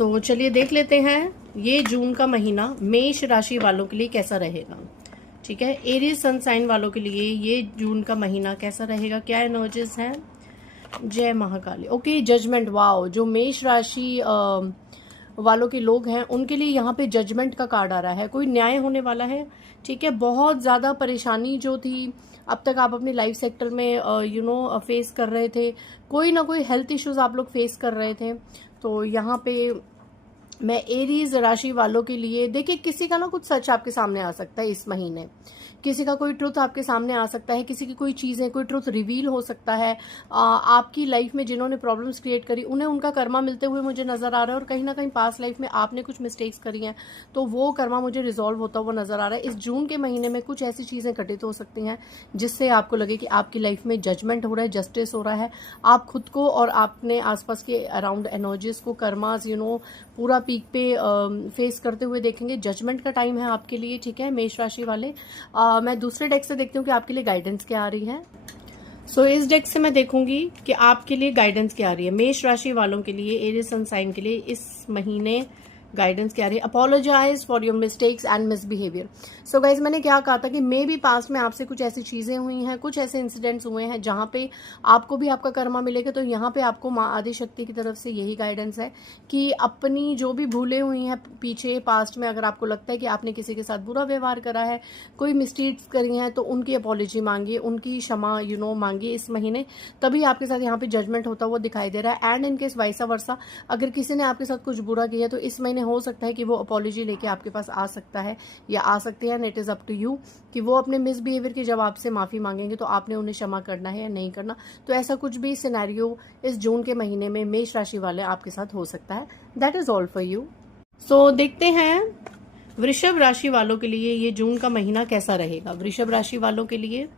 चलिए देख लेते हैं ये जून का महीना मेष राशि वालों के लिए कैसा रहेगा। ठीक है, एरीज सन साइन वालों के लिए ये जून का महीना कैसा रहेगा, क्या एनर्जीज हैं। जय महाकाली। Okay, judgement. वाओ, जो मेष राशि वालों के लोग हैं उनके लिए यहाँ पे जजमेंट का कार्ड आ रहा है। कोई न्याय होने वाला है। ठीक है, बहुत ज़्यादा परेशानी जो थी अब तक आप अपनी लाइफ सेक्टर में फेस कर रहे थे, कोई ना कोई हेल्थ इश्यूज आप लोग फेस कर रहे थे। तो यहाँ पे मैं एरीज राशि वालों के लिए देखिए, किसी का ना कुछ सच आपके सामने आ सकता है इस महीने, किसी का कोई ट्रुथ आपके सामने आ सकता है, किसी की कोई चीज़ें, कोई ट्रुथ रिवील हो सकता है। आपकी लाइफ में जिन्होंने प्रॉब्लम्स क्रिएट करी उन्हें उनका कर्मा मिलते हुए मुझे नजर आ रहा है, और कहीं ना कहीं पास्ट लाइफ में आपने कुछ मिस्टेक्स करी हैं तो वो कर्मा मुझे रिजॉल्व होता हुआ नजर आ रहा है। इस जून के महीने में कुछ ऐसी चीज़ें घटित हो सकती हैं जिससे आपको लगे कि आपकी लाइफ में जजमेंट हो रहा है, जस्टिस हो रहा है। आप खुद को और आपने आसपास के अराउंड एनर्जीज को, कर्मास पूरा पीक पे फेस करते हुए देखेंगे। जजमेंट का टाइम है आपके लिए। ठीक है, मेष राशि वाले। मैं दूसरे डेक से देखती हूँ कि आपके लिए गाइडेंस क्या आ रही है। इस डेक से मैं देखूंगी कि आपके लिए गाइडेंस क्या आ रही है मेष राशि वालों के लिए, एरीज सन साइन के लिए इस महीने गाइडेंस क्या आ रही है। Apologise for your mistakes and misbehaviour. So guys, मैंने क्या कहा था कि मे भी पास्ट में आपसे कुछ ऐसी चीजें हुई हैं, कुछ ऐसे इंसिडेंट्स हुए हैं जहां पे आपको भी आपका कर्मा मिलेगा। तो यहाँ पे आपको माँ आदि शक्ति की तरफ से यही गाइडेंस है कि अपनी जो भी भूलें हुई हैं पीछे पास्ट में, अगर आपको लगता है कि आपने किसी के साथ बुरा व्यवहार करा है, कोई मिस्टेक्स करी हैं, तो उनकी अपॉलॉजी मांगिए, उनकी क्षमा मांगिए इस महीने। तभी आपके साथ यहाँ पे जजमेंट होता हुआ दिखाई दे रहा है। एंड इनकेस वाइसा वर्सा, अगर किसी ने आपके साथ कुछ बुरा किया तो इस महीने हो सकता है कि वो अपॉलॉजी लेके आपके पास आ सकता है या आ सकती है। And it is up to you कि वो अपने मिसबिहेवियर की जब आपसे माफी मांगेंगे तो आपने उन्हें क्षमा करना है या नहीं करना। तो ऐसा कुछ भी सिनेरियो इस जून के महीने में मेष राशि वाले आपके साथ हो सकता है। That is all for you. देखते हैं वृषभ राशि वालों के लिए ये जून का महीना कैसा रहेगा। वृषभ राशि वालों के लिए,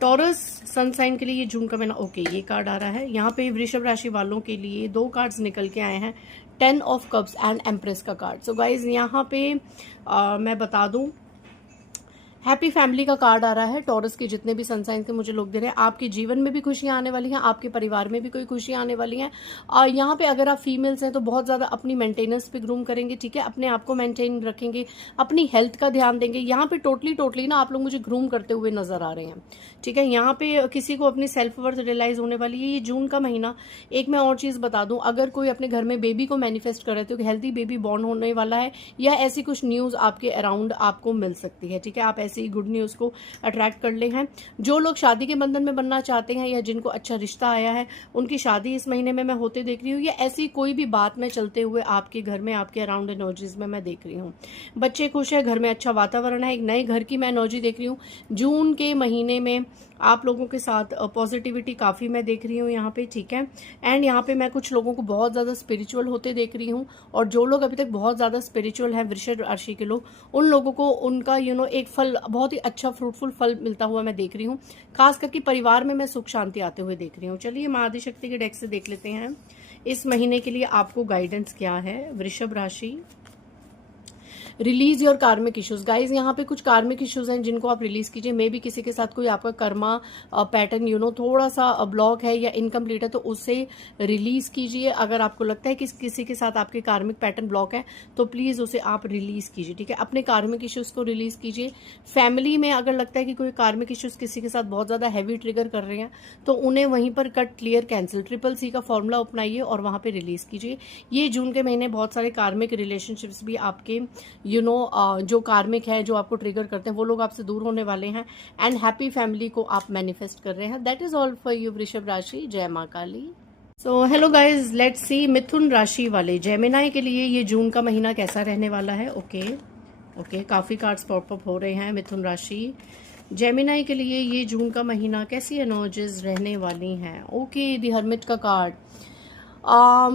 टॉरस सन साइन के लिए ये जून का महीना। ओके, ये कार्ड आ रहा है यहाँ पे। वृषभ राशि वालों के लिए दो कार्ड्स निकल के आए हैं, 10 ऑफ कप्स एंड एम्प्रेस का कार्ड। गाइज, यहाँ पे मैं बता दूं, हैप्पी फैमिली का कार्ड आ रहा है। टॉरस के जितने भी सनसाइन के मुझे लोग दे रहे हैं, आपके जीवन में भी खुशियां आने वाली हैं, आपके परिवार में भी कोई खुशियां आने वाली हैं। और यहाँ पे अगर आप फीमेल्स हैं तो बहुत ज्यादा अपनी मेंटेनेंस पे ग्रूम करेंगे। ठीक है, अपने आप को मेंटेन रखेंगे, अपनी हेल्थ का ध्यान देंगे। यहाँ पे टोटली ना आप लोग मुझे ग्रूम करते हुए नजर आ रहे हैं। ठीक है, यहाँ पे किसी को अपनी सेल्फ वर्थ रियलाइज होने वाली है ये जून का महीना। एक मैं और चीज बता दूं, अगर कोई अपने घर में बेबी को मैनिफेस्ट कर रहे थे, हेल्थी बेबी बॉर्न होने वाला है, या ऐसी कुछ न्यूज आपके अराउंड आपको मिल सकती है। ठीक है, आप ऐसी गुड न्यूज को अट्रैक्ट कर ले हैं। जो लोग शादी के बंधन में बनना चाहते हैं या जिनको अच्छा रिश्ता आया है, उनकी शादी इस महीने में मैं होते देख रही हूँ, या ऐसी कोई भी बात में चलते हुए आपके घर में, आपके अराउंड एनर्जीज में मैं देख रही हूँ। बच्चे खुश है, घर में अच्छा वातावरण है, एक नए घर की मैं एनर्जी देख रही हूँ। जून के महीने में आप लोगों के साथ पॉजिटिविटी काफी मैं देख रही हूँ यहाँ पे। ठीक है, एंड यहाँ पे मैं कुछ लोगों को बहुत ज्यादा स्पिरिचुअल होते देख रही हूँ, और जो लोग अभी तक बहुत ज्यादा स्पिरिचुअल हैं, वृषभ राशि के लोग, उन लोगों को उनका एक फल, बहुत ही अच्छा फ्रूटफुल फल मिलता हुआ मैं देख रही हूँ। खास करके परिवार में मैं सुख शांति आते हुए देख रही हूँ। चलिए माँ आदि शक्ति के डेक से देख लेते हैं इस महीने के लिए आपको गाइडेंस क्या है। वृषभ राशि, रिलीज योर कार्मिक इश्यूज। गाइज, यहाँ पे कुछ कार्मिक इश्यूज हैं जिनको आप रिलीज कीजिए। मे भी किसी के साथ कोई आपका कर्मा पैटर्न थोड़ा सा ब्लॉक है या इनकम्प्लीट है, तो उससे रिलीज कीजिए। अगर आपको लगता है कि किसी के साथ आपके कार्मिक पैटर्न ब्लॉक है तो प्लीज उसे आप रिलीज कीजिए। ठीक है, अपने कार्मिक इश्यूज को रिलीज कीजिए। फैमिली में अगर लगता है कि कोई कार्मिक इश्यूज किसी के साथ बहुत ज्यादा हैवी ट्रिगर कर रहे हैं तो उन्हें वहीं पर कट, क्लियर, कैंसिल, CCC का फॉर्मूला अपनाइए और वहां पे रिलीज कीजिए। ये जून के महीने बहुत सारे कार्मिक रिलेशनशिप्स भी आपके जो कार्मिक है, जो आपको ट्रिगर करते हैं, वो लोग आपसे दूर होने वाले हैं। एंड हैप्पी फैमिली को आप मैनिफेस्ट कर रहे हैं। That is all for you वृषभ राशि। जय माँ काली। हेलो गाइज, लेट्स सी मिथुन राशि वाले, जेमिनाई के लिए ये जून का महीना कैसा रहने वाला है। ओके, काफी कार्ड्स पॉप अप हो रहे हैं। मिथुन राशि, जेमिनाई के लिए ये जून का महीना कैसी एनर्जीज रहने वाली हैं। ओके, द हर्मिट का कार्ड।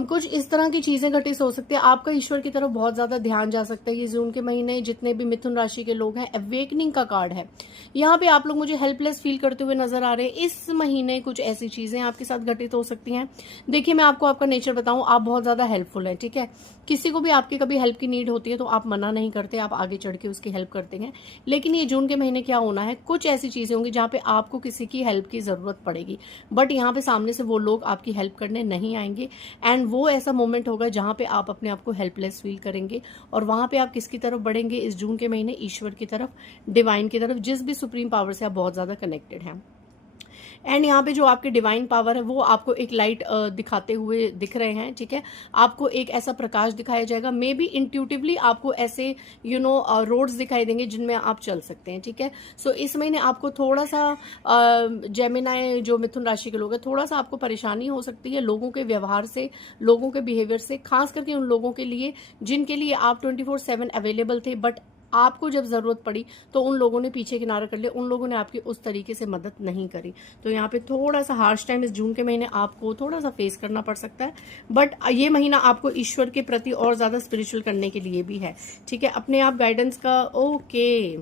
कुछ इस तरह की चीजें घटित हो सकती है। आपका ईश्वर की तरफ बहुत ज्यादा ध्यान जा सकता है ये जून के महीने। जितने भी मिथुन राशि के लोग हैं, अवेकनिंग का कार्ड है यहाँ पे। आप लोग मुझे हेल्पलेस फील करते हुए नजर आ रहे हैं। इस महीने कुछ ऐसी चीजें आपके साथ घटित हो सकती हैं। देखिए, मैं आपको आपका नेचर बताऊं, आप बहुत ज्यादा हेल्पफुल हैं। ठीक है, किसी को भी आपकी कभी हेल्प की नीड होती है तो आप मना नहीं करते, आप आगे चढ़ के उसकी हेल्प करते हैं। लेकिन ये जून के महीने क्या होना है, कुछ ऐसी चीजें होंगी जहां पे आपको किसी की हेल्प की जरूरत पड़ेगी, बट यहाँ पे सामने से वो लोग आपकी हेल्प करने नहीं आएंगे। एंड वो ऐसा मोमेंट होगा जहाँ पे आप अपने आप को हेल्पलेस फील करेंगे, और वहाँ पे आप किसकी तरफ बढ़ेंगे इस जून के महीने? ईश्वर की तरफ, डिवाइन की तरफ, जिस भी सुप्रीम पावर से आप बहुत ज़्यादा कनेक्टेड हैं। एंड यहाँ पे जो आपके डिवाइन पावर है वो आपको एक लाइट दिखाते हुए दिख रहे हैं, ठीक है। आपको एक ऐसा प्रकाश दिखाया जाएगा, मे बी इंट्यूटिवली आपको ऐसे रोड्स दिखाई देंगे जिनमें आप चल सकते हैं, ठीक है। सो इस महीने आपको थोड़ा सा जेमिनाई जो मिथुन राशि के लोग हैं, थोड़ा सा आपको परेशानी हो सकती है लोगों के व्यवहार से, लोगों के बिहेवियर से, खास करके उन लोगों के लिए जिनके लिए आप 24/7 अवेलेबल थे, बट आपको जब जरूरत पड़ी तो उन लोगों ने पीछे किनारा कर लिया, उन लोगों ने आपकी उस तरीके से मदद नहीं करी। तो यहाँ पे थोड़ा सा हार्श टाइम इस जून के महीने आपको थोड़ा सा फेस करना पड़ सकता है, बट ये महीना आपको ईश्वर के प्रति और ज्यादा स्पिरिचुअल करने के लिए भी है, ठीक है। अपने आप गाइडेंस का ओके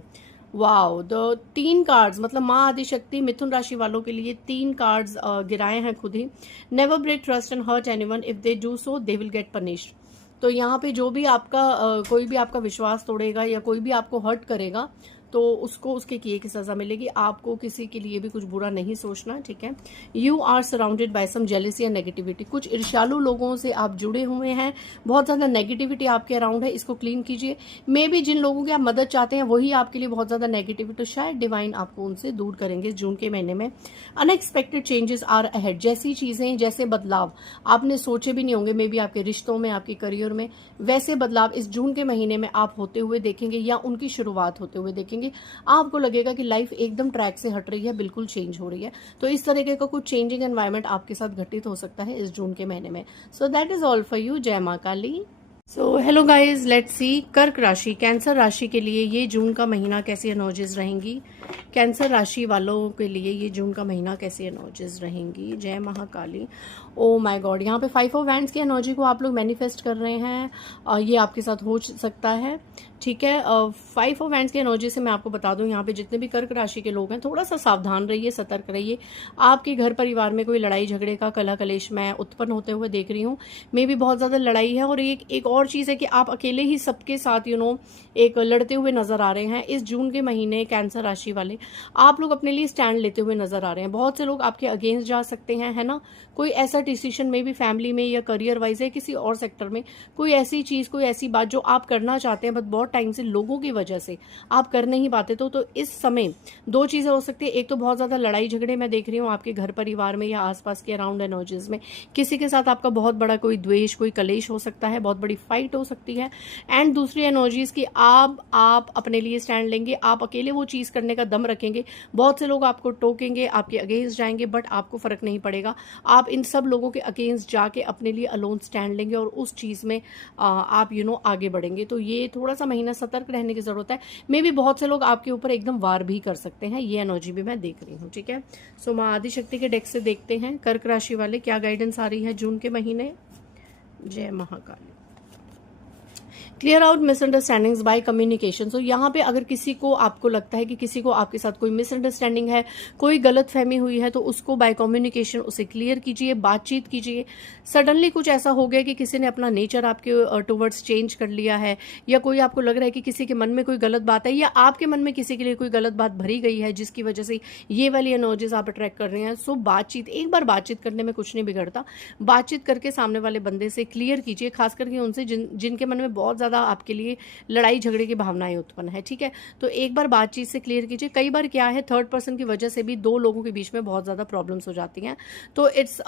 वाओ, द 3 कार्ड्स, मतलब माँ आदिशक्ति मिथुन राशि वालों के लिए 3 कार्ड्स गिराए हैं खुद ही। Never break trust and hurt anyone, if they do so they will get punished. तो यहाँ पे जो भी आपका कोई भी आपका विश्वास तोड़ेगा या कोई भी आपको हर्ट करेगा तो उसको उसके किए की सजा मिलेगी। आपको किसी के लिए भी कुछ बुरा नहीं सोचना, ठीक है। You are surrounded by some jealousy या नेगेटिविटी, कुछ ईर्ष्यालु लोगों से आप जुड़े हुए हैं, बहुत ज्यादा नेगेटिविटी आपके अराउंड है, इसको क्लीन कीजिए। मे बी जिन लोगों की आप मदद चाहते हैं वही आपके लिए बहुत ज्यादा नेगेटिविटी, तो शायद डिवाइन आपको उनसे दूर करेंगे जून के महीने में। अनएक्सपेक्टेड चेंजेस आर अहेड, जैसी चीजें, जैसे बदलाव आपने सोचे भी नहीं होंगे, मे बी आपके रिश्तों में, आपके करियर में, वैसे बदलाव इस जून के महीने में आप होते हुए देखेंगे या उनकी शुरुआत होते हुए देखेंगे। आपको लगेगा कि लाइफ एकदम ट्रैक से हट रही है, बिल्कुल चेंज हो रही है। तो इस तरीके का कुछ चेंजिंग एनवायरनमेंट आपके साथ घटित हो सकता है इस जून के महीने में। So that is all for you. जय मां Kali. So hello guys, let's see कर्क राशि, कैंसर राशि के लिए ये जून का महीना कैसी एनर्जीज रहेंगी। कैंसर राशि वालों के लिए ये जून का महीना कैसी एनर्जीज रहेंगी। जय महाकाली। ओ माय गॉड, यहाँ पे 5 ऑफ वैंड्स की एनर्जी को आप लोग मैनिफेस्ट कर रहे हैं, ये आपके साथ हो सकता है, ठीक है। 5 ऑफ वैंड्स की एनर्जी से मैं आपको बता दूं, यहाँ पे जितने भी कर्क राशि के लोग हैं थोड़ा सा सावधान रहिए, सतर्क रहिए। आपके घर परिवार में कोई लड़ाई झगड़े का कलह कलेश मैं उत्पन्न होते हुए देख रही हूँ, मे भी बहुत ज्यादा लड़ाई है। और एक और चीज है कि आप अकेले ही सबके साथ एक लड़ते हुए नजर आ रहे हैं इस जून के महीने। कैंसर राशि वाले आप लोग अपने लिए स्टैंड लेते हुए नजर आ रहे हैं। बहुत से लोग आपके अगेंस्ट जा सकते हैं, है ना। कोई ऐसा डिसीजन में भी फैमिली में या करियर वाइज या किसी और सेक्टर में, कोई ऐसी चीज, कोई ऐसी बात जो आप करना चाहते हैं बट बहुत टाइम से लोगों की वजह से आप कर नहीं पाते। तो इस समय 2 चीजें हो सकती है। एक तो बहुत ज्यादा लड़ाई झगड़े मैं देख रही हूँ आपके घर परिवार में या आसपास के अराउंड एनर्जीज में, किसी के साथ आपका बहुत बड़ा कोई द्वेष, कोई कलेश हो सकता है, बहुत बड़ी फाइट हो सकती है। एंड दूसरी एनर्जीज की आप अपने लिए स्टैंड लेंगे, आप अकेले वो चीज करने का दम रखेंगे। बहुत से लोग आपको टोकेंगे, आपके अगेंस्ट जाएंगे, बट आपको फर्क नहीं पड़ेगा। आप इन सब लोगों के अगेंस्ट जाके अपने लिए अलोन स्टैंड लेंगे और उस चीज में आप आगे बढ़ेंगे। तो ये थोड़ा सा महीना सतर्क रहने की जरूरत है। मे भी बहुत से लोग आपके ऊपर एकदम वार भी कर सकते हैं, ये एनर्जी भी मैं देख रही हूँ, ठीक है। सो माँ आदिशक्ति के डेक से देखते हैं कर्क राशि वाले क्या गाइडेंस आ रही है जून के महीने। जय Mahakali. Clear out misunderstandings by communication. So यहाँ पे अगर किसी को, आपको लगता है कि किसी को आपके साथ कोई मिसअंडरस्टैंडिंग है, कोई गलत फहमी हुई है, तो उसको बाय कम्युनिकेशन उसे क्लियर कीजिए, बातचीत कीजिए। सडनली कुछ ऐसा हो गया कि किसी ने अपना नेचर आपके टुवर्ड्स चेंज कर लिया है, या कोई आपको लग रहा है कि किसी के मन में कोई गलत बात है, या आपके मन में किसी के लिए कोई गलत बात भरी गई है जिसकी वजह से ये वाली एनर्जीज आप अट्रैक्ट कर रहे हैं। सो बातचीत, एक बार बातचीत करने में कुछ नहीं बिगड़ता। बातचीत करके सामने वाले बंदे से क्लियर कीजिए, खास करके उनसे जिनके मन में बहुत ज्यादा आपके लिए लड़ाई झगड़े की भावनाएं उत्पन्न है, ठीक है। तो एक बार बातचीत से क्लियर कीजिए। कई बार क्या है, थर्ड पर्सन की वजह से भी 2 लोगों के बीच में बहुत ज्यादा प्रॉब्लम्स हो जाती हैं। तो इट्स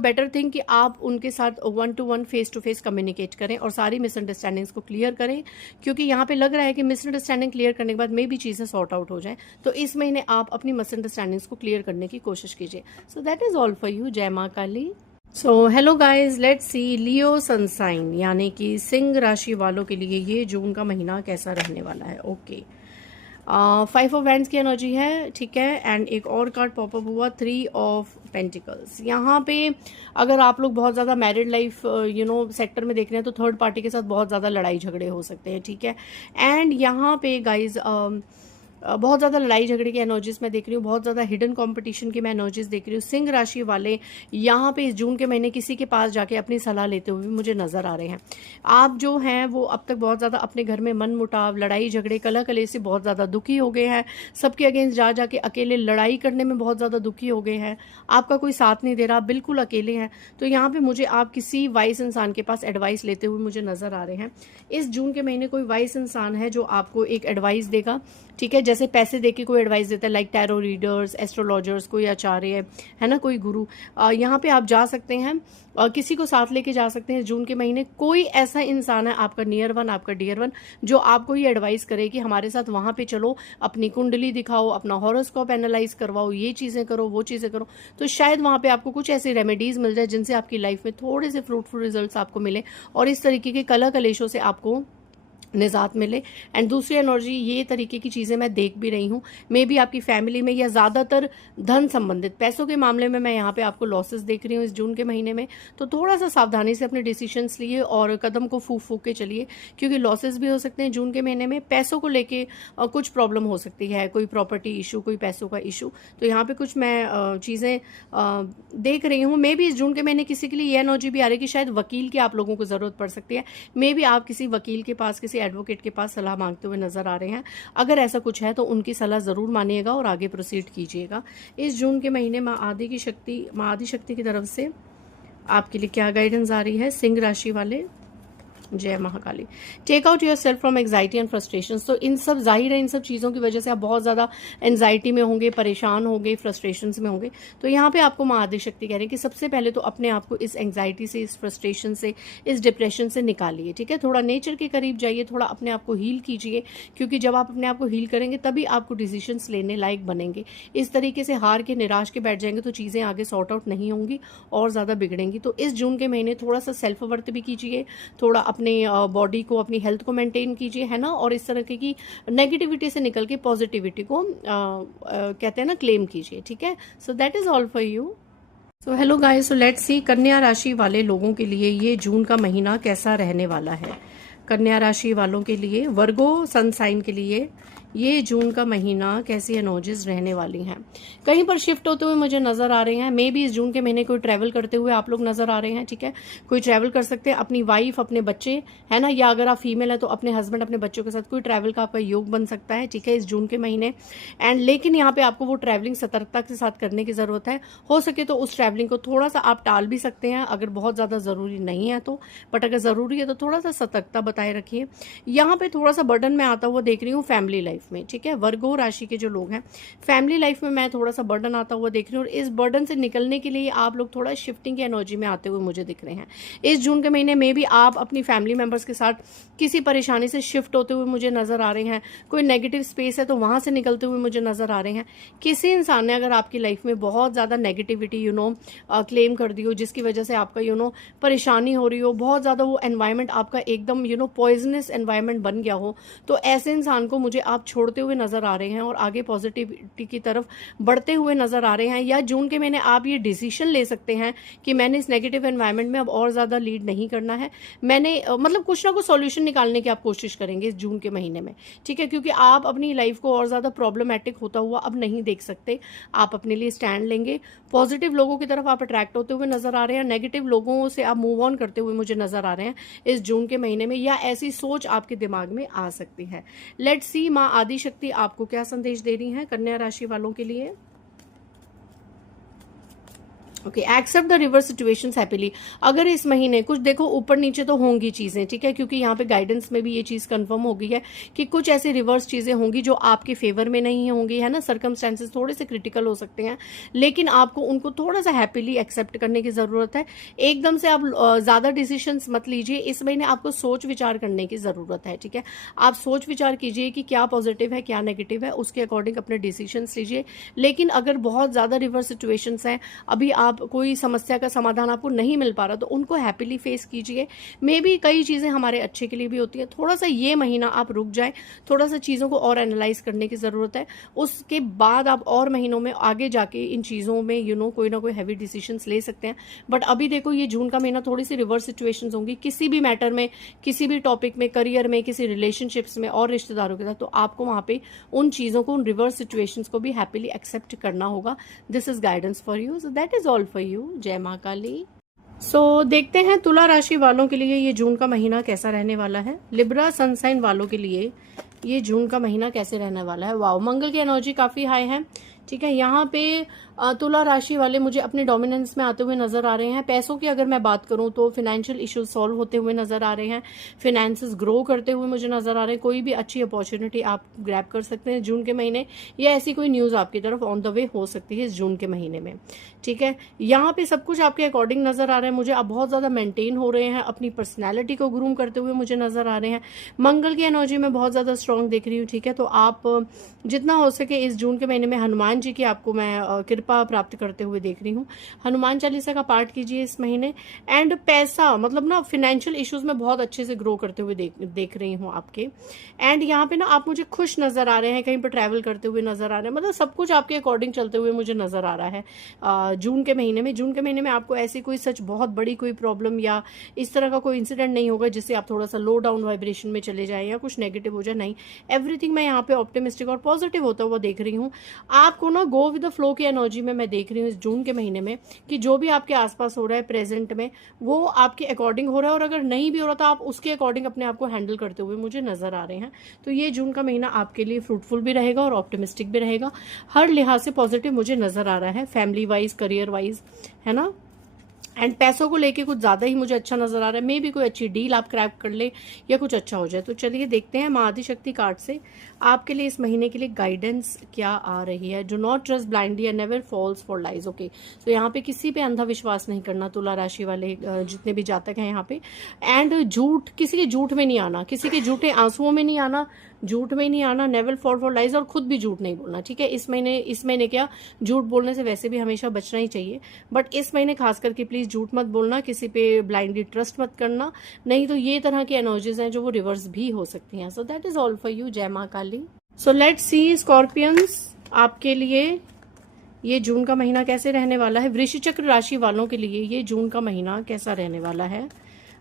बेटर थिंग कि आप उनके साथ 1-to-1 face to face communicate करें और सारी मिसअंडरस्टैंडिंग्स को क्लियर करें, क्योंकि यहाँ पे लग रहा है कि मिसअंडरस्टैंडिंग क्लियर करने के बाद मे भी चीजें सॉर्ट आउट हो जाए। तो इस महीने आप अपनी मिसअंडरस्टैंडिंग्स को क्लियर करने की कोशिश कीजिए। So that is all for you. जय मां Kali. So hello guys, let's see Leo sun sign यानी कि सिंह राशि वालों के लिए ये जून का महीना कैसा रहने वाला है। ओके, 5 ऑफ वैंड्स की एनर्जी है, ठीक है। एंड एक और कार्ड पॉपअप हुआ 3 ऑफ पेंटिकल्स। यहाँ पे अगर आप लोग बहुत ज़्यादा मैरिड लाइफ सेक्टर में देख रहे हैं तो थर्ड पार्टी के साथ बहुत ज़्यादा लड़ाई झगड़े हो सकते हैं, ठीक है। एंड यहाँ पे गाइज बहुत ज़्यादा लड़ाई झगड़े की एनर्जीज मैं देख रही हूँ, बहुत ज़्यादा हिडन कंपटीशन की मैं एनर्जीज देख रही हूँ। सिंह राशि वाले यहाँ पे इस जून के महीने किसी के पास जाके अपनी सलाह लेते हुए मुझे नज़र आ रहे हैं। आप जो हैं वो अब तक बहुत ज़्यादा अपने घर में मन मुटाव, लड़ाई झगड़े, कलह कले से बहुत ज़्यादा दुखी हो गए हैं। सबके अगेंस्ट जा जाके अकेले लड़ाई करने में बहुत ज़्यादा दुखी हो गए हैं। आपका कोई साथ नहीं दे रहा, बिल्कुल अकेले हैं। तो यहाँ पे मुझे आप किसी वाइस इंसान के पास एडवाइस लेते हुए मुझे नज़र आ रहे हैं। इस जून के महीने कोई वाइस इंसान है जो आपको एक एडवाइस देगा, ठीक है। जैसे पैसे देके कोई एडवाइस देता है, लाइक टैरो रीडर्स, एस्ट्रोलॉजर्स, कोई आचार्य है ना, कोई गुरु, यहाँ पे आप जा सकते हैं और किसी को साथ लेके जा सकते हैं। जून के महीने कोई ऐसा इंसान है आपका नियर वन, आपका डियर वन, जो आपको ये एडवाइस करे कि हमारे साथ वहां पे चलो, अपनी कुंडली दिखाओ, अपना हॉरोस्कोप एनालाइज करवाओ, ये चीजें करो, वो चीजें करो। तो शायद वहां पे आपको कुछ ऐसी रेमेडीज मिल जाए जिनसे आपकी लाइफ में थोड़े से फ्रूटफुल रिजल्ट्स आपको मिले और इस तरीके के कलह कलेशों से आपको निजात मिले। एंड दूसरी एनर्जी, ये तरीके की चीज़ें मैं देख भी रही हूँ, मे बी आपकी फैमिली में या ज़्यादातर धन संबंधित पैसों के मामले में मैं यहाँ पे आपको लॉसेस देख रही हूँ इस जून के महीने में। तो थोड़ा सा सावधानी से अपने डिसीजंस लिए और कदम को फूक फूक के चलिए, क्योंकि लॉसेस भी हो सकते हैं जून के महीने में। पैसों को लेके कुछ प्रॉब्लम हो सकती है, कोई प्रॉपर्टी इशू, कोई पैसों का इशू। तो यहाँ पे कुछ मैं चीज़ें देख रही हूँ। मे बी इस जून के महीने किसी के लिए ये एनर्जी भी आ रही है कि शायद वकील की आप लोगों को ज़रूरत पड़ सकती है। मे बी आप किसी वकील के पास, किसी एडवोकेट के पास सलाह मांगते हुए नजर आ रहे हैं। अगर ऐसा कुछ है तो उनकी सलाह जरूर मानिएगा और आगे प्रोसीड कीजिएगा। इस जून के महीने माँ आदि शक्ति की तरफ से आपके लिए क्या गाइडेंस आ रही है सिंह राशि वाले? जय Mahakali. Take out yourself from anxiety and frustration. तो इन सब, जाहिर है इन सब चीज़ों की वजह से आप बहुत ज़्यादा एंग्जाइटी में होंगे, परेशान होंगे, फ्रस्ट्रेशन में होंगे। तो यहाँ पे आपको माँ आदिशक्ति शक्ति कह रहे हैं कि सबसे पहले तो अपने आप को इस एंग्जाइटी से, इस फ्रस्ट्रेशन से, इस डिप्रेशन से निकालिए, ठीक है। थोड़ा नेचर के करीब जाइए, थोड़ा अपने आप को हील कीजिए, क्योंकि जब आप अपने आप को हील करेंगे तभी आपको डिसीजंस लेने लायक बनेंगे। इस तरीके से हार के, निराश के बैठ जाएंगे तो चीज़ें आगे सॉर्ट आउट नहीं होंगी और ज़्यादा बिगड़ेंगी। तो इस जून के महीने थोड़ा सा सेल्फ वर्थ भी कीजिए, थोड़ा अपने बॉडी को, अपनी हेल्थ को मेंटेन कीजिए, है ना। और इस तरह की नेगेटिविटी से निकल के पॉजिटिविटी को कहते हैं ना, क्लेम कीजिए, ठीक है। सो that is all for you. So hello guys, so let's see कन्या राशि वाले लोगों के लिए ये जून का महीना कैसा रहने वाला है। कन्या राशि वालों के लिए, वर्गो सन साइन के लिए ये जून का महीना कैसी एनर्जीज रहने वाली हैं। कहीं पर शिफ्ट होते हुए मुझे नजर आ रहे हैं। मे बी इस जून के महीने कोई ट्रैवल करते हुए आप लोग नजर आ रहे हैं, ठीक है। कोई ट्रैवल कर सकते हैं, अपनी वाइफ, अपने बच्चे, है ना, या अगर आप फीमेल है तो अपने हस्बैंड, अपने बच्चों के साथ कोई ट्रैवल का आपका योग बन सकता है, ठीक है, इस जून के महीने। एंड लेकिन यहाँ पे आपको वो ट्रैवलिंग सतर्कता के साथ करने की जरूरत है। हो सके तो उस ट्रैवलिंग को थोड़ा सा आप टाल भी सकते हैं अगर बहुत ज्यादा जरूरी नहीं है तो, बट अगर जरूरी है तो थोड़ा सा सतर्कता बताए रखिए। यहाँ पे थोड़ा सा बर्डन में आता हुआ देख रही हूँ फैमिली लाइफ में, ठीक है। वर्गो राशि के जो लोग हैं, फैमिली लाइफ में मैं थोड़ा सा बर्डन आता हुआ देख रही हूँ और इस बर्डन से निकलने के लिए आप लोग थोड़ा शिफ्टिंग की एनर्जी में आते हुए मुझे दिख रहे हैं। इस जून के महीने में भी आप अपनी फैमिली मेंबर्स के साथ किसी परेशानी से शिफ्ट होते हुए मुझे नजर आ रहे हैं। कोई नेगेटिव स्पेस है तो वहां से निकलते हुए मुझे नजर आ रहे हैं। किसी इंसान ने अगर आपकी लाइफ में बहुत ज्यादा नेगेटिविटी क्लेम कर दी हो, जिसकी वजह से आपका परेशानी हो रही हो, बहुत ज्यादा वो एनवायरमेंट आपका एकदम पॉइजनस एनवायरमेंट बन गया हो, तो ऐसे इंसान को मुझे आप छोड़ते हुए नजर आ रहे हैं और आगे पॉजिटिविटी की तरफ बढ़ते हुए नजर आ रहे हैं। या जून के महीने आप ये डिसीजन ले सकते हैं कि मैंने इस नेगेटिव एनवायरमेंट में अब और ज्यादा लीड नहीं करना है, मैंने मतलब कुछ ना कुछ सॉल्यूशन निकालने की आप कोशिश करेंगे इस जून के महीने में, ठीक है। क्योंकि आप अपनी लाइफ को और ज्यादा प्रॉब्लमैटिक होता हुआ अब नहीं देख सकते। आप अपने लिए स्टैंड लेंगे, पॉजिटिव लोगों की तरफ आप अट्रैक्ट होते हुए नजर आ रहे हैं, नेगेटिव लोगों से आप मूव ऑन करते हुए मुझे नजर आ रहे हैं इस जून के महीने में, या ऐसी सोच आपके दिमाग में आ सकती है। लेट्स सी माँ आदि शक्ति आपको क्या संदेश दे रही हैं कन्या राशि वालों के लिए। Okay, accept the reverse situations happily. अगर इस महीने कुछ देखो ऊपर नीचे तो होंगी चीजें, ठीक है, क्योंकि यहाँ पे गाइडेंस में भी ये चीज कंफर्म हो गई है कि कुछ ऐसी रिवर्स चीजें होंगी जो आपके फेवर में नहीं होंगी, है ना। सर्कमस्टेंसेस थोड़े से क्रिटिकल हो सकते हैं, लेकिन आपको उनको थोड़ा सा हैप्पीली एक्सेप्ट करने की जरूरत है। एकदम से आप ज्यादा डिसीजंस मत लीजिए। इस महीने आपको सोच विचार करने की जरूरत है, ठीक है। आप सोच विचार कीजिए कि क्या पॉजिटिव है, क्या नेगेटिव है, उसके अकॉर्डिंग अपने डिसीजंस लीजिए। लेकिन अगर बहुत ज्यादा रिवर्स सिचुएशंस हैं, अभी आप कोई समस्या का समाधान आपको नहीं मिल पा रहा तो उनको हैप्पीली फेस कीजिए। मे बी कई चीज़ें हमारे अच्छे के लिए भी होती है। थोड़ा सा ये महीना आप रुक जाए, थोड़ा सा चीज़ों को और एनालाइज करने की ज़रूरत है। उसके बाद आप और महीनों में आगे जाके इन चीज़ों में कोई ना कोई हैवी डिसीजंस ले सकते हैं। बट अभी देखो ये जून का महीना थोड़ी सी रिवर्स सिचुएशंस होंगी किसी भी मैटर में, किसी भी टॉपिक में, करियर में, किसी रिलेशनशिप्स में और रिश्तेदारों के साथ। तो आपको वहां पे उन चीज़ों को, उन रिवर्स सिचुएशंस को भी हैप्पीली एक्सेप्ट करना होगा। This is guidance for you, so that is all for you. जय माँ काली। सो देखते हैं तुला राशि वालों के लिए ये जून का महीना कैसा रहने वाला है। लिब्रा सनसाइन वालों के लिए ये जून का महीना कैसे रहने वाला है। वाओ, मंगल की एनर्जी काफी हाई है। ठीक है, यहाँ पे तुला राशि वाले मुझे अपने डोमिनेंस में आते हुए नजर आ रहे हैं। पैसों की अगर मैं बात करूं तो फिनेंशियल इश्यूज सॉल्व होते हुए नजर आ रहे हैं, फिनेंसेस ग्रो करते हुए मुझे नजर आ रहे हैं। कोई भी अच्छी अपॉर्चुनिटी आप ग्रैब कर सकते हैं जून के महीने, या ऐसी कोई न्यूज आपकी तरफ ऑन द वे हो सकती है इस जून के महीने में। ठीक है, यहाँ पे सब कुछ आपके अकॉर्डिंग नजर आ रहा है मुझे। आप बहुत ज्यादा मेंटेन हो रहे हैं, अपनी पर्सनैलिटी को ग्रूम करते हुए मुझे नजर आ रहे हैं। मंगल की एनर्जी में बहुत ज्यादा स्ट्रांग देख रही हूँ। ठीक है, तो आप जितना हो सके इस जून के महीने में हनुमान जी की आपको मैं कृपा प्राप्त करते हुए देख रही हूँ। हनुमान चालीसा का पाठ कीजिए इस महीने। एंड पैसा मतलब ना फिनेंशियल इश्यूज में बहुत अच्छे से ग्रो करते हुए देख रही हूँ आपके। एंड यहाँ पे ना आप मुझे खुश नजर आ रहे हैं, कहीं पर ट्रैवल करते हुए नजर आ रहे हैं। मतलब सब कुछ आपके अकॉर्डिंग चलते हुए मुझे नजर आ रहा है जून के महीने में। जून के महीने में आपको ऐसी कोई सच बहुत बड़ी कोई प्रॉब्लम या इस तरह का कोई इंसिडेंट नहीं होगा जिससे आप थोड़ा सा लो डाउन वाइब्रेशन में चले जाए या कुछ नेगेटिव हो जाए। नहीं, एवरीथिंग मैं यहाँ पे ऑप्टिमिस्टिक और पॉजिटिव होता हुआ देख रही हूँ। आपको ना गो विद द फ्लो की एनर्जी में मैं देख रही हूँ इस जून के महीने में, कि जो भी आपके आसपास हो रहा है प्रेजेंट में वो आपके अकॉर्डिंग हो रहा है, और अगर नहीं भी हो रहा तो आप उसके अकॉर्डिंग अपने आप को हैंडल करते हुए मुझे नजर आ रहे हैं। तो ये जून का महीना आपके लिए फ्रूटफुल भी रहेगा और ऑप्टिमिस्टिक भी रहेगा। हर लिहाज से पॉजिटिव मुझे नजर आ रहा है, फैमिली वाइज, करियर वाइज, है ना। एंड पैसों को लेके कुछ ज्यादा ही मुझे अच्छा नजर आ रहा है। मे भी कोई अच्छी डील आप क्रैक कर ले या कुछ अच्छा हो जाए। तो चलिए देखते हैं माँ आदिशक्ति कार्ड से आपके लिए इस महीने के लिए गाइडेंस क्या आ रही है। Do not trust blindly and never falls for lies. Okay, तो यहाँ पे किसी पे अंधा विश्वास नहीं करना तुला राशि वाले जितने भी जातक हैं यहाँ पे। एंड झूठ, किसी के झूठ में नहीं आना, किसी के झूठे आंसुओं में नहीं आना, झूठ में नहीं आना, नेवर फॉल फॉर लाइज, और खुद भी झूठ नहीं बोलना। ठीक है, इस महीने क्या, झूठ बोलने से वैसे भी हमेशा बचना ही चाहिए, बट इस महीने खास करके प्लीज झूठ मत बोलना, किसी पे ब्लाइंडली ट्रस्ट मत करना, नहीं तो ये तरह की एनर्जीज हैं जो वो रिवर्स भी हो सकती हैं। सो that is all for you. जय माँ काली। सो लेट्स सी स्कॉर्पियंस आपके लिए ये जून का महीना कैसे रहने वाला है। वृश्चिक राशि वालों के लिए ये जून का महीना कैसा रहने वाला है।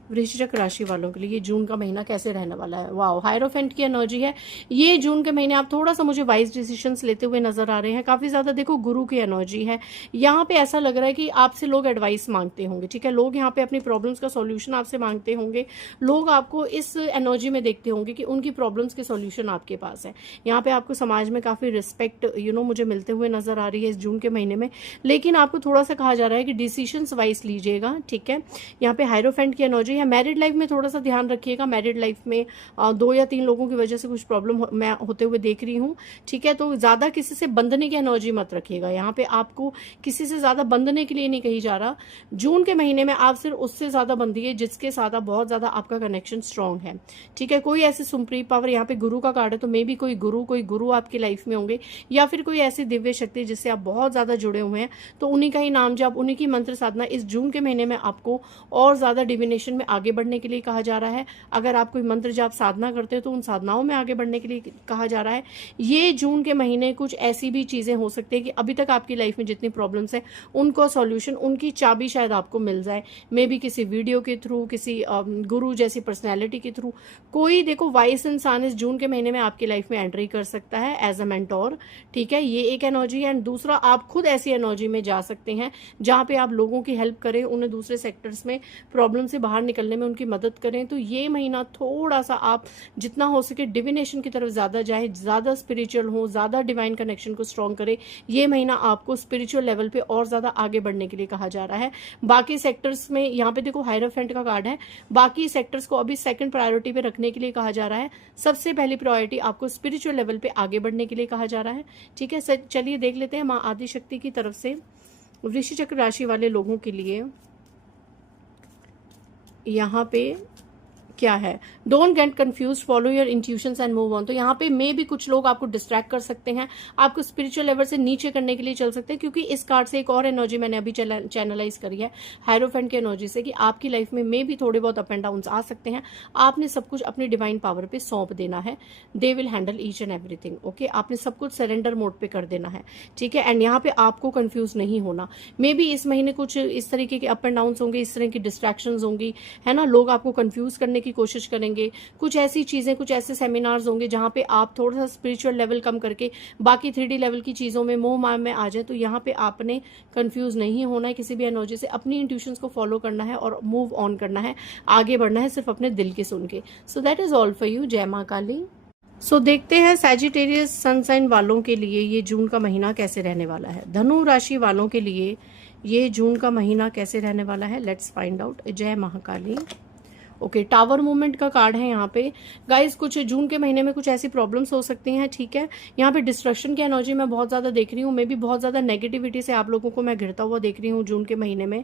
वृश्चिक राशि वालों के लिए ये जून का महीना कैसे रहने वाला है। वाओ, हायरोफेंट की एनर्जी है। ये जून के महीने आप थोड़ा सा मुझे वाइज डिसीजंस लेते हुए नजर आ रहे हैं। काफी ज्यादा देखो गुरु की एनर्जी है। यहाँ पे ऐसा लग रहा है कि आपसे लोग एडवाइस मांगते होंगे। ठीक है, लोग यहाँ पे अपनी प्रॉब्लम्स का सॉल्यूशन आपसे मांगते होंगे। लोग आपको इस एनर्जी में देखते होंगे कि उनकी प्रॉब्लम्स के सॉल्यूशन आपके पास है। यहाँ पे आपको समाज में काफी रिस्पेक्ट मुझे मिलते हुए नजर आ रही है इस जून के महीने में। लेकिन आपको थोड़ा सा कहा जा रहा है कि डिसीजंस वाइज लीजिएगा। ठीक है, यहाँ पे हायरोफेंट की एनर्जी है। मैरिड लाइफ में थोड़ा सा ध्यान रखिएगा। मैरिड लाइफ में 2 या 3 लोगों की वजह से कुछ प्रॉब्लम मैं होते हुए देख रही हूँ। ठीक है, तो ज्यादा किसी से बंधने की एनर्जी मत रखिएगा। यहाँ पे आपको किसी से ज्यादा बंधने के लिए नहीं कही जा रहा। जून के महीने में आप सिर्फ उससे ज्यादा बंधिए जिसके साथ बहुत ज्यादा आपका कनेक्शन स्ट्रांग है। ठीक है, कोई ऐसी सुप्रीम पावर, यहाँ पे गुरु का कार्ड है, तो मे भी कोई गुरु आपकी लाइफ में होंगे, या फिर कोई ऐसी दिव्य शक्ति जिससे आप बहुत ज्यादा जुड़े हुए हैं। तो उन्हीं का ही नाम जप, उन्हीं की मंत्र साधना इस जून के महीने में आपको और ज्यादा डिविनेशन में आगे बढ़ने के लिए कहा जा रहा है। अगर आप कोई मंत्र जाप साधना करते हो तो उन साधनाओं में आगे बढ़ने के लिए कहा जा रहा है। ये जून के महीने कुछ ऐसी भी चीजें हो सकती है कि अभी तक आपकी लाइफ में जितनी प्रॉब्लम्स है उनको सॉल्यूशन, उनकी चाबी शायद आपको मिल जाए। मे बी किसी वीडियो के थ्रू, किसी गुरु जैसी पर्सनैलिटी के थ्रू। कोई देखो वाइस इंसान इस जून के महीने में आपकी लाइफ में एंट्री कर सकता है एज अ मेंटोर। ठीक है, ये एक एनर्जी है। एंड दूसरा, आप खुद ऐसी एनर्जी में जा सकते हैं जहां पे आप लोगों की हेल्प करें, उन्हें दूसरे सेक्टर्स में प्रॉब्लम से बाहर निकलने में उनकी मदद करें। तो ये महीना थोड़ा सा आप जितना हो सके डिविनेशन की तरफ ज्यादा जाए, ज्यादा स्पिरिचुअल हो, ज्यादा डिवाइन कनेक्शन को स्ट्रॉन्ग करे। ये महीना आपको स्पिरिचुअल लेवल पे और ज्यादा आगे बढ़ने के लिए कहा जा रहा है। बाकी सेक्टर्स में, यहाँ पे देखो हायरोफेंट का कार्ड है, बाकी सेक्टर्स को अभी सेकंड प्रायोरिटी पे रखने के लिए कहा जा रहा है। सबसे पहली प्रायोरिटी आपको स्पिरिचुअल लेवल पे आगे बढ़ने के लिए कहा जा रहा है। ठीक है, चलिए देख लेते हैं माँ आदिशक्ति की तरफ से वृश्चिक राशि वाले लोगों के लिए यहाँ पे क्या है। Don't get confuse, follow your intuitions and move on. तो यहाँ पे मे भी कुछ लोग आपको डिस्ट्रैक्ट कर सकते हैं, आपको स्पिरिचुअल लेवल से नीचे करने के लिए चल सकते हैं, क्योंकि इस कार्ड से एक और एनर्जी मैंने अभी चैनलाइज करी है हायरोफेंट की एनर्जी से, कि आपकी लाइफ में मे भी थोड़े बहुत अप एंड डाउन आ सकते हैं। आपने सब कुछ अपनी डिवाइन पावर पे सौंप देना है। They will handle each and everything. Okay, आपने सब कुछ सरेंडर मोड पे कर देना है, ठीक है। एंड यहाँ पे आपको कंफ्यूज नहीं होना। मे बी इस महीने कुछ इस तरीके के अप एंड डाउन होंगे, इस तरह की डिस्ट्रैक्शंस होंगी, है ना। लोग आपको कंफ्यूज करने की कोशिश करेंगे। कुछ ऐसी चीजें, कुछ ऐसे सेमिनार्स होंगे जहां पे आप थोड़ा सा स्पिरिचुअल लेवल कम करके बाकी 3D लेवल की चीजों में मोह माया में आ जाए। तो यहाँ पे आपने कंफ्यूज नहीं होना है किसी भी एनर्जी से, अपनी इंट्यूशंस को फॉलो करना है और मूव ऑन करना है, आगे बढ़ना है सिर्फ अपने दिल के सुन के। सो that is all for you. जय मां काली। सो देखते हैं सैजिटेरियस सन साइन वालों के लिए ये जून का महीना कैसे रहने वाला है। धनु राशि वालों के लिए ये जून का महीना कैसे रहने वाला है, लेट्स फाइंड आउट। जय महाकाली। ओके, टावर मूवमेंट का कार्ड है यहाँ पे। गाइस, कुछ जून के महीने में कुछ ऐसी प्रॉब्लम्स हो सकती हैं, ठीक है। यहाँ पे डिस्ट्रक्शन की एनर्जी मैं बहुत ज्यादा देख रही हूँ, मे भी बहुत ज्यादा नेगेटिविटी से आप लोगों को मैं घिरता हुआ देख रही हूँ जून के महीने में,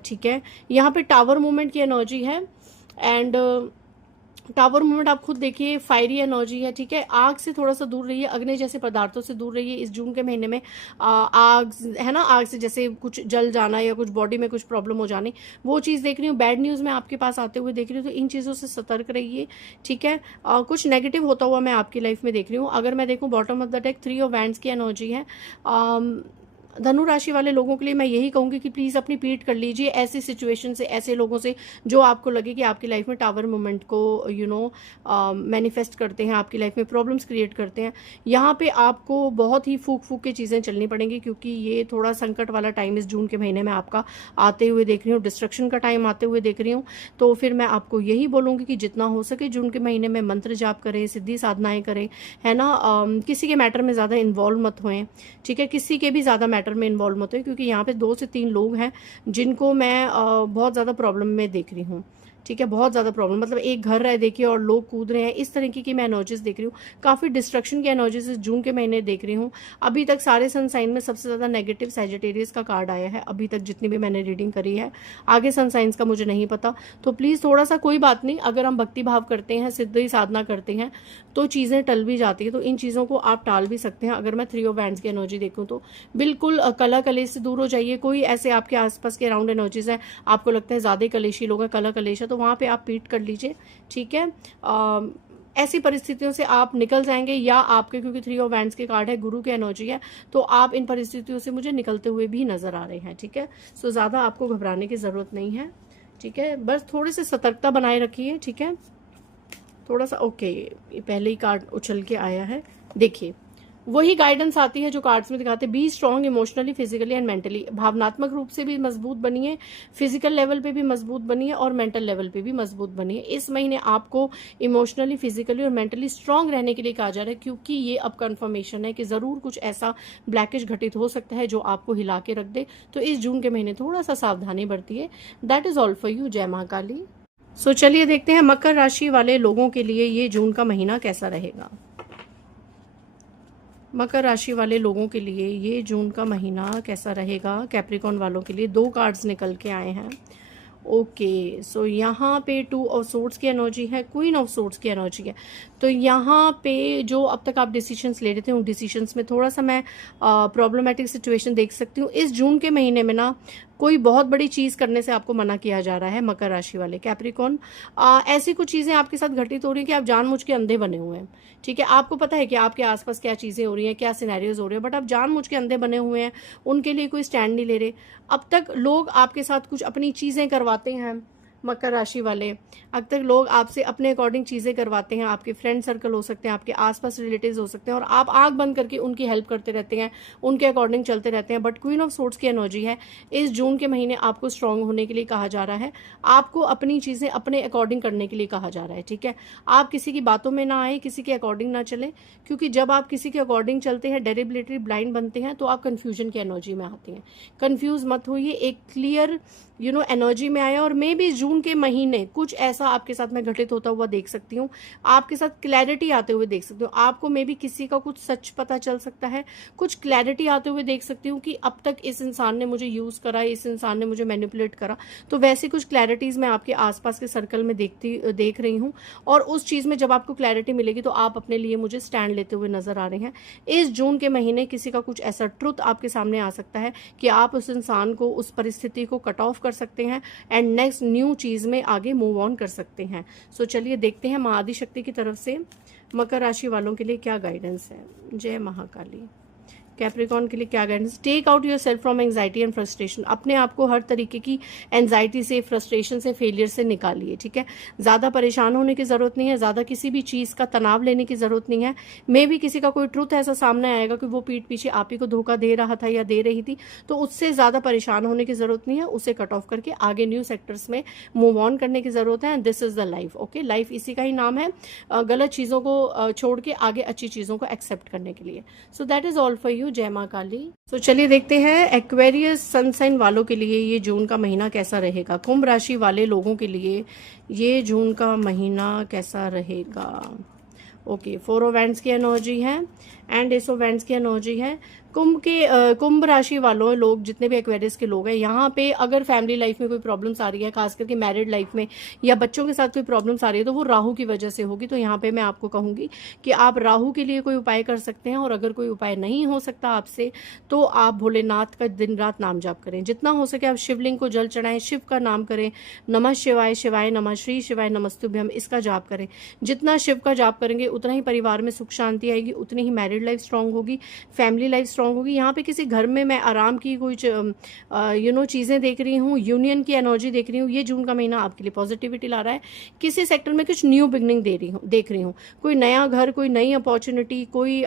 ठीक है। यहाँ पे टावर मूवमेंट की एनर्जी है एंड टावर मूवमेंट आप खुद देखिए, फायरी एनर्जी है, ठीक है। आग से थोड़ा सा दूर रहिए, अग्नि जैसे पदार्थों से दूर रहिए इस जून के महीने में। आग है ना, आग से जैसे कुछ जल जाना या कुछ बॉडी में कुछ प्रॉब्लम हो जानी, वो चीज देख रही हूँ। बैड न्यूज में आपके पास आते हुए देख रही हूँ, तो इन चीजों से सतर्क रहिए, ठीक है। कुछ नेगेटिव होता हुआ मैं आपकी लाइफ में देख रही हूँ। अगर मैं देखूँ bottom of the deck 3 of wands की एनर्जी है। धनु राशि वाले लोगों के लिए मैं यही कहूंगी कि प्लीज अपनी पीठ कर लीजिए ऐसी सिचुएशन से, ऐसे लोगों से जो आपको लगे कि आपकी लाइफ में टावर मूवमेंट को मैनिफेस्ट करते हैं, आपकी लाइफ में प्रॉब्लम्स क्रिएट करते हैं। यहाँ पे आपको बहुत ही फूक फूक के चीजें चलनी पड़ेंगी, क्योंकि ये थोड़ा संकट वाला टाइम इस जून के महीने में आपका आते हुए देख रही हूँ, डिस्ट्रक्शन का टाइम आते हुए देख रही हूँ। तो फिर मैं आपको यही बोलूंगी कि जितना हो सके जून के महीने में मंत्र जाप करें, सिद्धि साधनाएं करें, है ना। किसी के मैटर में ज्यादा इन्वॉल्व मत होएं, ठीक है। किसी के भी ज्यादा मैटर में इन्वॉल्व मत हो, क्योंकि यहाँ पे 2 से 3 लोग हैं जिनको मैं बहुत ज्यादा प्रॉब्लम में देख रही हूँ, ठीक है। बहुत ज्यादा प्रॉब्लम, मतलब एक घर है देखिए और लोग कूद रहे हैं, इस तरीके की मैं एनर्जीज देख रही हूँ। काफी डिस्ट्रक्शन की एनर्जीज जून के महीने देख रही हूँ। अभी तक सारे सन साइन में सबसे ज्यादा नेगेटिव सैजिटेरियस का कार्ड आया है, अभी तक जितनी भी मैंने रीडिंग करी है। आगे सन साइंस का मुझे नहीं पता, तो प्लीज थोड़ा सा, कोई बात नहीं, अगर हम भक्ति भाव करते हैं, सिद्धि साधना करते हैं, तो चीजें टल भी जाती है। तो इन चीजों को आप टाल भी सकते हैं। अगर मैं 3 ऑफ वैंड्स की एनर्जी देखूं तो बिल्कुल कला कलेश से दूर हो जाइए। कोई ऐसे आपके आसपास के अराउंड एनर्जीज है, आपको लगता है ज्यादा कलेशी लोग हैं, कला कलेश है, तो वहां पे आप पीठ कर लीजिए, ठीक है। ऐसी परिस्थितियों से आप निकल जाएंगे, या आपके, क्योंकि 3 ऑफ वैंड्स के कार्ड है, गुरु की एनर्जी है, तो आप इन परिस्थितियों से मुझे निकलते हुए भी नजर आ रहे हैं, ठीक है। सो ज्यादा आपको घबराने की जरूरत नहीं है, ठीक है। बस थोड़ी सी सतर्कता बनाए रखिए, ठीक है। थोड़ा सा ओके, पहले ही कार्ड उछल के आया है, देखिए वही गाइडेंस आती है जो कार्ड्स में दिखाते हैं। Be strong emotionally, physically and mentally. भावनात्मक रूप से भी मजबूत बनिए, फिजिकल लेवल पे भी मजबूत बनिए और मेंटल लेवल पे भी मजबूत बनिए। इस महीने आपको इमोशनली, फिजिकली और मेंटली स्ट्रांग रहने के लिए कहा जा रहा है, क्योंकि ये अब कंफर्मेशन है कि जरूर कुछ ऐसा ब्लैकिश घटित हो सकता है जो आपको हिला के रख दे। तो इस जून के महीने थोड़ा सा सावधानी बरतिए। That is all for you. जय महाकाली। सो चलिए देखते हैं मकर राशि वाले लोगों के लिए ये जून का महीना कैसा रहेगा। मकर राशि वाले लोगों के लिए ये जून का महीना कैसा रहेगा। कैप्रिकॉन वालों के लिए 2 कार्ड्स निकल के आए हैं। ओके, सो यहाँ पे 2 ऑफ सोर्ड्स की एनर्जी है, क्वीन ऑफ सोर्ड्स की एनर्जी है। तो यहाँ पे जो अब तक आप डिसीजंस ले रहे थे, उन डिसीजंस में थोड़ा सा मैं प्रॉब्लमेटिक सिचुएशन देख सकती हूँ। इस जून के महीने में ना कोई बहुत बड़ी चीज करने से आपको मना किया जा रहा है मकर राशि वाले कैप्रिकॉन। ऐसी कुछ चीजें आपके साथ घटित हो रही है कि आप जानबूझ के अंधे बने हुए हैं, ठीक है। आपको पता है कि आपके आसपास क्या चीजें हो रही हैं, क्या सिनेरियोज हो रहे हैं, बट आप जानबूझ के अंधे बने हुए हैं, उनके लिए कोई स्टैंड नहीं ले रहे। अब तक लोग आपके साथ कुछ अपनी चीजें करवाते हैं, मकर राशि वाले, अब तक लोग आपसे अपने अकॉर्डिंग चीजें करवाते हैं। आपके फ्रेंड सर्कल हो सकते हैं, आपके आसपास रिलेटिव्स हो सकते हैं, और आप आंख बंद करके उनकी हेल्प करते रहते हैं, उनके अकॉर्डिंग चलते रहते हैं। बट क्वीन ऑफ सोर्ड्स की एनर्जी है, इस जून के महीने आपको स्ट्रांग होने के लिए कहा जा रहा है, आपको अपनी चीजें अपने अकॉर्डिंग करने के लिए कहा जा रहा है, ठीक है। आप किसी की बातों में ना आए, किसी के अकॉर्डिंग ना चले, क्योंकि जब आप किसी के अकॉर्डिंग चलते हैं, डेलिबरेटली ब्लाइंड बनते हैं, तो आप कंफ्यूजन की एनर्जी में आते हैं। कंफ्यूज मत होइए, एक क्लियर एनर्जी में आए। और मे भी जून जून के महीने कुछ ऐसा आपके साथ में घटित होता हुआ देख सकती हूँ, आपके साथ क्लैरिटी आते हुए देख सकती हूँ। आपको मे बी किसी का कुछ सच पता चल सकता है, कुछ क्लैरिटी आते हुए देख सकती हूँ कि अब तक इस इंसान ने मुझे यूज करा, इस इंसान ने मुझे मैनिपुलेट करा। तो वैसी कुछ क्लैरिटीज मैं आपके आसपास के सर्कल में देख रही हूँ, और उस चीज में जब आपको क्लैरिटी मिलेगी तो आप अपने लिए मुझे स्टैंड लेते हुए नजर आ रहे हैं। इस जून के महीने किसी का कुछ ऐसा ट्रुथ आपके सामने आ सकता है कि आप उस इंसान को, उस परिस्थिति को कट ऑफ कर सकते हैं एंड नेक्स्ट न्यू चीज में आगे मूव ऑन कर सकते हैं। सो चलिए देखते हैं मां आदिशक्ति की तरफ से मकर राशि वालों के लिए क्या गाइडेंस है। जय महाकाली। कैप्रिकॉर्न के लिए क्या guidance. Take out yourself from anxiety and frustration. अपने आप को हर तरीके की एंजाइटी से, फ्रस्ट्रेशन से, फेलियर से निकालिए, ठीक है। ज़्यादा परेशान होने की ज़रूरत नहीं है, ज़्यादा किसी भी चीज़ का तनाव लेने की ज़रूरत नहीं है। मे भी किसी का कोई ट्रुथ ऐसा सामने आएगा कि वो पीठ पीछे आप ही को धोखा दे रहा था या दे रही थी, तो उससे ज़्यादा परेशान होने की ज़रूरत नहीं है। उसे कट ऑफ करके आगे न्यू सेक्टर्स में मूव ऑन करने की ज़रूरत है। And this is the life. Okay, life इसी का ही नाम है, गलत चीज़ों को छोड़ के आगे अच्छी चीज़ों को एक्सेप्ट करने के लिए। So that is all for you. जय मां काली। तो चलिए देखते हैं एक्वेरियस सन साइन वालों के लिए ये जून का महीना कैसा रहेगा। कुंभ राशि वाले लोगों के लिए ये जून का महीना कैसा रहेगा। ओके, 4 ऑफ वैंड्स की एनर्जी है एंड एस ऑफ वैंड्स की एनर्जी है। कुंभ राशि वालों, लोग जितने भी एक्वेरियस के लोग हैं, यहाँ पे अगर फैमिली लाइफ में कोई प्रॉब्लम्स आ रही है, खास करके मैरिड लाइफ में या बच्चों के साथ कोई प्रॉब्लम्स आ रही है, तो वो राहु की वजह से होगी। तो यहाँ पे मैं आपको कहूंगी कि आप राहु के लिए कोई उपाय कर सकते हैं, और अगर कोई उपाय नहीं हो सकता आपसे तो आप भोलेनाथ का दिन रात नाम जाप करें। जितना हो सके आप शिवलिंग को जल चढ़ाएं, शिव का नाम करें, नमः शिवाय, शिवाय नमः, श्री शिवाय नमस्तुभ्यम, इसका जाप करें। जितना शिव का जाप करेंगे उतना ही परिवार में सुख शांति आएगी, उतनी ही मैरिड लाइफ स्ट्रांग होगी, फैमिली लाइफ स्ट्रांग होगी। यहाँ पे किसी घर में मैं आराम की कोई चीज़ें देख रही हूँ, यूनियन की एनर्जी देख रही हूँ। ये जून का महीना आपके लिए पॉजिटिविटी ला रहा है। किसी सेक्टर में कुछ न्यू बिगनिंग देख रही हूँ, कोई नया घर, कोई नई अपॉर्चुनिटी, कोई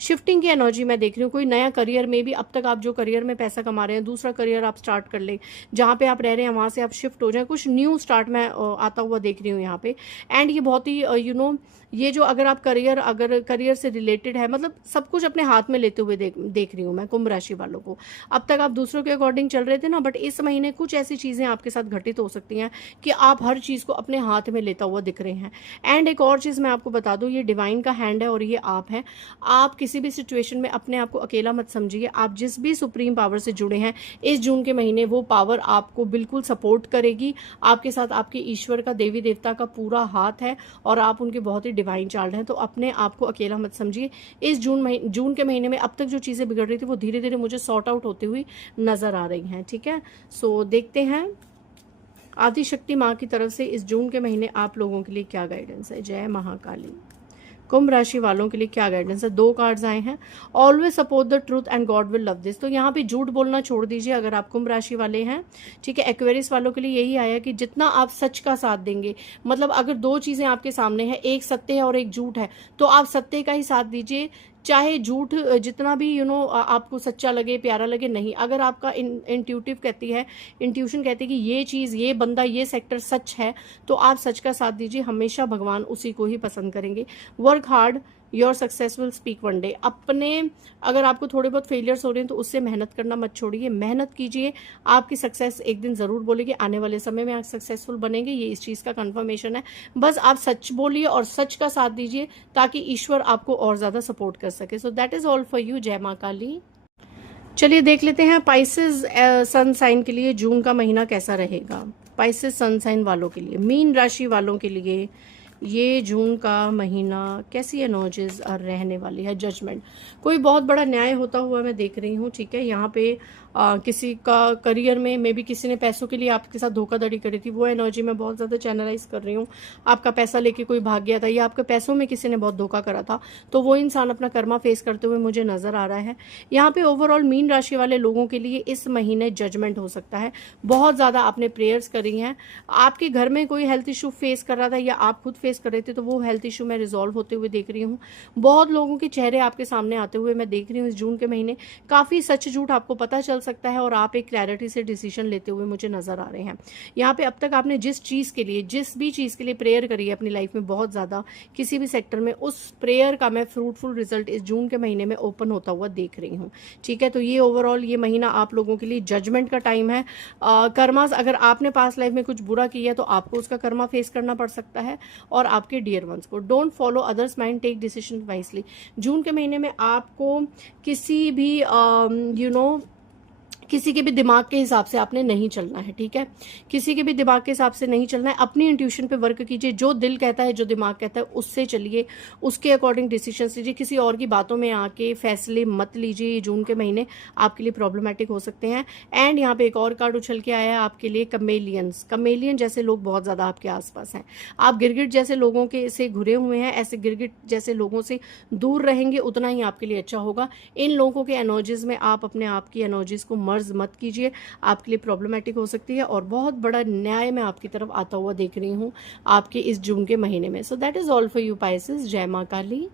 शिफ्टिंग की एनर्जी मैं देख रही हूँ। कोई नया करियर में भी, अब तक आप जो करियर में पैसा कमा रहे हैं, दूसरा करियर आप स्टार्ट कर लें, जहाँ पे आप रह रहे हैं वहाँ से आप शिफ्ट हो जाए, कुछ न्यू स्टार्ट मैं आता हुआ देख रही हूँ यहाँ पे। एंड ये बहुत ही ये जो अगर करियर से रिलेटेड है, मतलब सब कुछ अपने हाथ में लेते हुए देख रही हूँ मैं कुंभ राशि वालों को। अब तक आप दूसरों के अकॉर्डिंग चल रहे थे ना, बट इस महीने कुछ ऐसी चीजें आपके साथ घटित हो सकती हैं कि आप हर चीज को अपने हाथ में लेता हुआ दिख रहे हैं। एंड एक और चीज मैं आपको बता दूं, ये डिवाइन का हैंड है और ये आप हैं। आप किसी भी सिचुएशन में अपने आप को अकेला मत समझिए। आप जिस भी सुप्रीम पावर से जुड़े हैं, इस जून के महीने वो पावर आपको बिल्कुल सपोर्ट करेगी। आपके साथ आपके ईश्वर का, देवी देवता का पूरा हाथ है और आप उनके बहुत ही डिवाइन चाइल्ड हैं। तो अपने आप को अकेला मत समझिए। इस जून के महीने में अब तक जो चीजें बिगड़ रही थी वो धीरे धीरे मुझे सॉर्ट आउट होती हुई नजर आ रही हैं, ठीक है। सो देखते हैं आदिशक्ति माँ की तरफ से इस जून के महीने आप लोगों के लिए क्या गाइडेंस है। जय महाकाली। कुंभ राशि वालों के लिए क्या गाइडेंस है। 2 कार्ड्स आए हैं। Always support the truth and God will love this. तो यहाँ पे झूठ बोलना छोड़ दीजिए अगर आप कुंभ राशि वाले हैं, ठीक है। एक्वेरियस वालों के लिए यही आया कि जितना आप सच का साथ देंगे, मतलब अगर 2 चीजें आपके सामने हैं, एक सत्य है और एक झूठ है, तो आप सत्य का ही साथ दीजिए। चाहे झूठ जितना भी आपको सच्चा लगे, प्यारा लगे, नहीं। अगर आपका इंट्यूशन कहती है कि ये चीज़, ये बंदा, ये सेक्टर सच है, तो आप सच का साथ दीजिए। हमेशा भगवान उसी को ही पसंद करेंगे। Work hard, your success will speak one day. अगर आपको थोड़े बहुत फेलियर्स हो रहे हैं तो उससे मेहनत करना मत छोड़िए, मेहनत कीजिए। आपकी सक्सेस एक दिन जरूर बोलेगी, आने वाले समय में आप सक्सेसफुल बनेंगे, ये इस चीज़ का कंफर्मेशन है। बस आप सच बोलिए और सच का साथ दीजिए ताकि ईश्वर आपको और ज़्यादा सपोर्ट कर सके। So that is all for you. जय माँ काली। चलिए देख लेते हैं पाइसेस सन साइन के लिए जून का महीना कैसा रहेगा। पाइसेस सन साइन वालों के लिए, मीन राशि वालों के लिए ये जून का महीना कैसी एनर्जीज रहने वाली है। जजमेंट, कोई बहुत बड़ा न्याय होता हुआ मैं देख रही हूँ, ठीक है। यहाँ पे किसी का करियर में मे बी किसी ने पैसों के लिए आपके साथ धोखाधड़ी करी थी, वो एनर्जी मैं बहुत ज़्यादा चैनलाइज कर रही हूँ। आपका पैसा लेके कोई भाग गया था या आपके पैसों में किसी ने बहुत धोखा करा था, तो वो इंसान अपना कर्मा फेस करते हुए मुझे नजर आ रहा है। यहाँ पे ओवरऑल मीन राशि वाले लोगों के लिए इस महीने जजमेंट हो सकता है। बहुत ज़्यादा आपने प्रेयर्स करी हैं, आपके घर में कोई हेल्थ इशू फेस कर रहा था या आप खुद फेस कर रहे थे, तो वो हेल्थ इशू मैं रिजॉल्व होते हुए देख रही हूँ। बहुत लोगों के चेहरे आपके सामने आते हुए मैं देख रही हूँ इस जून के महीने। काफ़ी सच झूठ आपको पता चल चल सकता है और आप एक क्लैरिटी से डिसीजन लेते हुए मुझे नजर आ रहे हैं। यहाँ पे अब तक आपने जिस भी चीज़ के लिए प्रेयर करी है अपनी लाइफ में बहुत ज़्यादा, किसी भी सेक्टर में, उस प्रेयर का मैं फ्रूटफुल रिजल्ट इस जून के महीने में ओपन होता हुआ देख रही हूँ। ठीक है, तो ये ओवरऑल ये महीना आप लोगों के लिए जजमेंट का टाइम है। कर्मास, अगर आपने पास्ट लाइफ में कुछ बुरा किया है तो आपको उसका कर्मा फेस करना पड़ सकता है, और आपके डियर वंस को। Don't follow others mind, take decision wisely. जून के महीने में आपको किसी भी किसी के भी दिमाग के हिसाब से आपने नहीं चलना है। ठीक है, किसी के भी दिमाग के हिसाब से नहीं चलना है। अपनी इंट्यूशन पे वर्क कीजिए, जो दिल कहता है, जो दिमाग कहता है उससे चलिए, उसके अकॉर्डिंग डिसीजन लीजिए। किसी और की बातों में आके फैसले मत लीजिए। ये जून के महीने आपके लिए प्रॉब्लमेटिक हो सकते हैं। एंड यहाँ पे एक और कार्ड उछल के आया है आपके लिए, कमेलियंस। कमेलियन जैसे लोग बहुत ज़्यादा आपके आसपास हैं। आप गिरगिट जैसे लोगों के से घुरे हुए हैं, ऐसे गिरगिट जैसे लोगों से दूर रहेंगे उतना ही आपके लिए अच्छा होगा। इन लोगों के एनर्जीज में आप अपने आप की एनर्जीज को मर्ज मत कीजिए, आपके लिए प्रॉब्लमेटिक हो सकती है। और बहुत बड़ा न्याय मैं आपकी तरफ आता हुआ देख रही हूँ आपके इस जून के महीने में। So that is all for you Pisces. जय मां काली।